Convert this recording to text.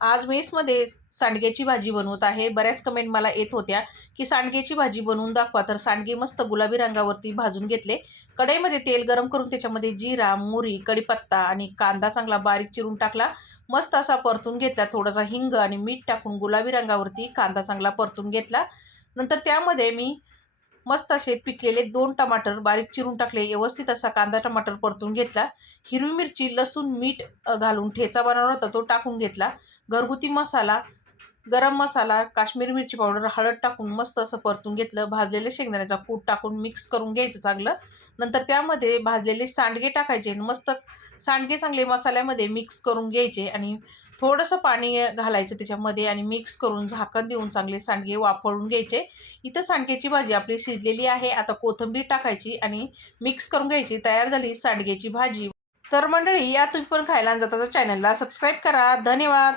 आज मेसमध्ये सांडग्याची भाजी बनवत आहे। बऱ्याच कमेंट मला येत होत्या की सांडग्याची भाजी बनवून दाखवा। तर सांडगे मस्त गुलाबी रंगावरती भाजून घेतले। कढईमध्ये तेल गरम करून त्याच्यामध्ये जिरा, मोहरी, कढीपत्ता आणि कांदा चांगला बारीक चिरून टाकला। मस्त असा परतून घेतला। थोडासा हिंग आणि मीठ टाकून गुलाबी रंगावरती कांदा चांगला परतून घेतला। नंतर त्यामध्ये मी मस्त असे पिकलेले 2 टमाटर बारीक चिरून टाकले। व्यवस्थित असा कांदा टमाटर परतून घेतला। हिरवी मिरची, लसूण, मीठ घालून ठेचा बनवला होता तो टाकून घेतला। घरगुती मसाला, गरम मसाला, काश्मीरी मिरची पावडर, हळद टाकून मस्त असं परतून घेतलं। भाजलेले शेंगदाण्याचा कूट टाकून मिक्स करून घ्यायचं चांगलं। नंतर त्यामध्ये भाजलेले सांडगे टाकायचे। मस्त सांडगे चांगले मसाल्यामध्ये मिक्स करून घ्यायचे आणि थोडंसं पाणी घालायचं त्याच्यामध्ये आणि मिक्स करून झाकण देऊन चांगले सांडगे वाफळून घ्यायचे। इथं सांडग्याची भाजी आपली शिजलेली आहे। आता कोथिंबीर टाकायची आणि मिक्स करून घ्यायची। तयार झाली सांडग्याची भाजी। तर मंडळी, या तुम्ही पण खायला जाता तर चॅनलला सबस्क्राईब करा। धन्यवाद।